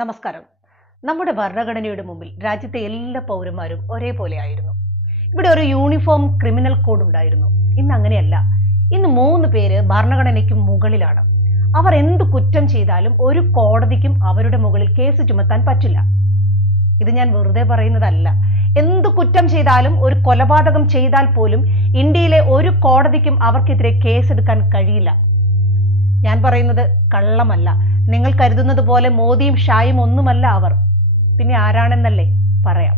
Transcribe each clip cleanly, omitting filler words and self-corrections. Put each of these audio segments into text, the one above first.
നമസ്കാരം. നമ്മുടെ ഭരണഘടനയുടെ മുമ്പിൽ രാജ്യത്തെ എല്ലാ പൗരന്മാരും ഒരേപോലെയായിരുന്നു. ഇവിടെ ഒരു യൂണിഫോം ക്രിമിനൽ കോഡ് ഉണ്ടായിരുന്നു. ഇന്ന് അങ്ങനെയല്ല. ഇന്ന് 3 പേര് ഭരണഘടനയ്ക്ക് മുകളിലാണ്. അവർ എന്ത് കുറ്റം ചെയ്താലും ഒരു കോടതിക്കും അവരുടെ മുകളിൽ കേസ് ചുമത്താൻ പറ്റില്ല. ഇത് ഞാൻ വെറുതെ പറയുന്നതല്ല. എന്ത് കുറ്റം ചെയ്താലും, ഒരു കൊലപാതകം ചെയ്താൽ പോലും ഇന്ത്യയിലെ ഒരു കോടതിക്കും അവർക്കെതിരെ കേസെടുക്കാൻ കഴിയില്ല. ഞാൻ പറയുന്നത് കള്ളമല്ല. നിങ്ങൾ കരുതുന്നത് പോലെ മോദിയും ഷായും ഒന്നുമല്ല അവർ. പിന്നെ ആരാണെന്നല്ലേ പറയാം.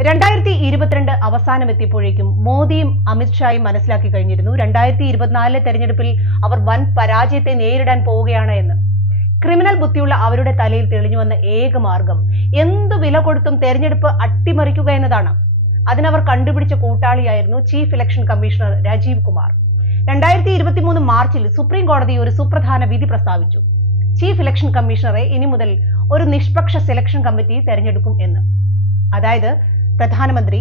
2022 അവസാനം എത്തിയപ്പോഴേക്കും മോദിയും അമിത്ഷായും മനസ്സിലാക്കി കഴിഞ്ഞിരുന്നു 2024 തെരഞ്ഞെടുപ്പിൽ അവർ വൻ പരാജയത്തെ നേരിടാൻ പോവുകയാണ് എന്ന്. ക്രിമിനൽ ബുദ്ധിയുള്ള അവരുടെ തലയിൽ തെളിഞ്ഞു വന്ന ഏക മാർഗം എന്തു വില കൊടുത്തും തെരഞ്ഞെടുപ്പ് അട്ടിമറിക്കുക എന്നതാണ്. അതിനവർ കണ്ടുപിടിച്ച കൂട്ടാളിയായിരുന്നു chief election commissioner Rajiv Kumar. 2023 മാർച്ചിൽ സുപ്രീം കോടതി ഒരു സുപ്രധാന വിധി പ്രസ്താവിച്ചു. ചീഫ് ഇലക്ഷൻ കമ്മീഷണറെ ഇനി മുതൽ ഒരു നിഷ്പക്ഷ സെലക്ഷൻ കമ്മിറ്റി തെരഞ്ഞെടുക്കും എന്ന്. അതായത് പ്രധാനമന്ത്രി,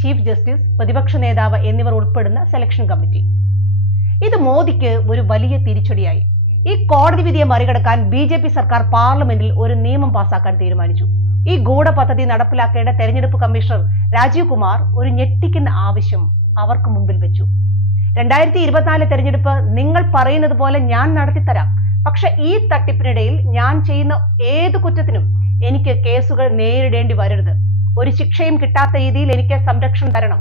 ചീഫ് ജസ്റ്റിസ്, പ്രതിപക്ഷ നേതാവ് എന്നിവർ ഉൾപ്പെടുന്ന സെലക്ഷൻ കമ്മിറ്റി. ഇത് മോദിക്ക് ഒരു വലിയ തിരിച്ചടിയായി. ഈ കോടതി വിധിയെ മറികടക്കാൻ BJP സർക്കാർ പാർലമെന്റിൽ ഒരു നിയമം പാസാക്കാൻ തീരുമാനിച്ചു. ഈ ഗൂഢപദ്ധതി നടപ്പിലാക്കേണ്ട തെരഞ്ഞെടുപ്പ് കമ്മീഷണർ രാജീവ് കുമാർ ഒരു ഞെട്ടിക്കുന്ന ആവശ്യം അവർക്ക് മുമ്പിൽ വെച്ചു. 2024 തെരഞ്ഞെടുപ്പ് നിങ്ങൾ പറയുന്നത് പോലെ ഞാൻ നടത്തിത്തരാം. പക്ഷെ ഈ തട്ടിപ്പിനിടയിൽ ഞാൻ ചെയ്യുന്ന ഏത് കുറ്റത്തിനും എനിക്ക് കേസുകൾ നേരിടേണ്ടി വരരുത്. ഒരു ശിക്ഷയും കിട്ടാത്ത രീതിയിൽ എനിക്ക് സംരക്ഷണം തരണം.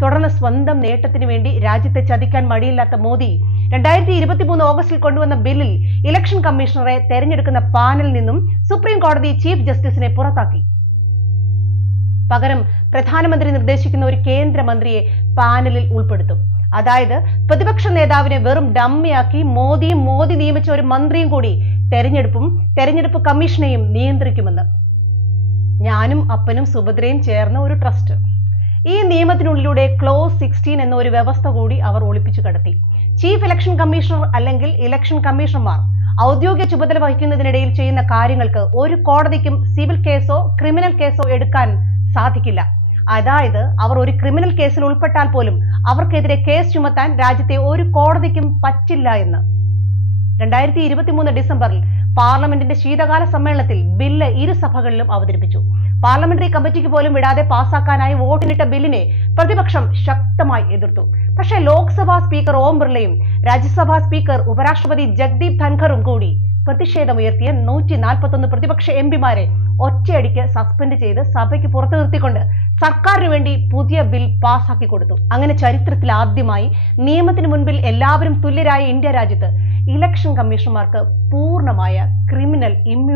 തുടർന്ന് സ്വന്തം നേട്ടത്തിന് വേണ്ടി രാജ്യത്തെ ചതിക്കാൻ മടിയില്ലാത്ത മോദി 2023 ഓഗസ്റ്റിൽ കൊണ്ടുവന്ന ബില്ലിൽ ഇലക്ഷൻ കമ്മീഷണറെ തെരഞ്ഞെടുക്കുന്ന പാനലിൽ നിന്നും സുപ്രീം കോടതി ചീഫ് ജസ്റ്റിസിനെ പുറത്താക്കി. പകരം പ്രധാനമന്ത്രി നിർദ്ദേശിക്കുന്ന ഒരു കേന്ദ്രമന്ത്രിയെ പാനലിൽ ഉൾപ്പെടുത്തും. അതായത് പ്രതിപക്ഷ നേതാവിനെ വെറും ഡമ്മിയാക്കി മോദി നിയമിച്ച ഒരു മന്ത്രിയും കൂടി തെരഞ്ഞെടുപ്പ് കമ്മീഷനെയും നിയന്ത്രിക്കുമെന്ന്. ഞാനും അപ്പനും സുഭദ്രയും ചേർന്ന ഒരു ട്രസ്റ്റ്. ഈ നിയമത്തിനുള്ളിലൂടെ ക്ലോസ് 16 എന്ന ഒരു വ്യവസ്ഥ കൂടി അവർ ഒളിപ്പിച്ചു കടത്തി. ചീഫ് ഇലക്ഷൻ കമ്മീഷണർ അല്ലെങ്കിൽ ഇലക്ഷൻ കമ്മീഷണർമാർ ഔദ്യോഗിക ചുമതല വഹിക്കുന്നതിനിടയിൽ ചെയ്യുന്ന കാര്യങ്ങൾക്ക് ഒരു കോടതിക്കും സിവിൽ കേസോ ക്രിമിനൽ കേസോ എടുക്കാൻ സാധിക്കില്ല. അതായത് അവർ ഒരു ക്രിമിനൽ കേസിൽ ഉൾപ്പെട്ടാൽ പോലും അവർക്കെതിരെ കേസ് ചുമത്താൻ രാജ്യത്തെ ഒരു കോടതിക്കും പറ്റില്ല എന്ന്. 2023 ഡിസംബറിൽ പാർലമെന്റിന്റെ ശീതകാല സമ്മേളനത്തിൽ ബില്ല് ഇരു സഭകളിലും അവതരിപ്പിച്ചു. പാർലമെന്ററി കമ്മിറ്റിക്ക് പോലും വിടാതെ പാസാക്കാനായി വോട്ടിനിട്ട ബില്ലിനെ പ്രതിപക്ഷം ശക്തമായി എതിർത്തു. പക്ഷേ ലോക്സഭാ സ്പീക്കർ ഓം ബിർളയും രാജ്യസഭാ സ്പീക്കർ ഉപരാഷ്ട്രപതി ജഗ്ദീപ് ധൻഖറും കൂടി പ്രതിഷേധമുയർത്തിയ 141 പ്രതിപക്ഷ എംപിമാരെ ഒറ്റയടിക്ക് സസ്പെൻഡ് ചെയ്ത് സഭയ്ക്ക് പുറത്തു നിർത്തിക്കൊണ്ട് സർക്കാരിന് വേണ്ടി പുതിയ ബിൽ പാസാക്കി കൊടുത്തു. അങ്ങനെ ചരിത്രത്തിൽ ആദ്യമായി നിയമത്തിന് മുൻപിൽ എല്ലാവരും തുല്യരായ ഇന്ത്യ രാജ്യത്ത് ഇലക്ഷൻ കമ്മീഷണർമാർക്ക് പൂർണ്ണമായ ക്രിമിനൽ ഇമ്മ്യൂണിറ്റി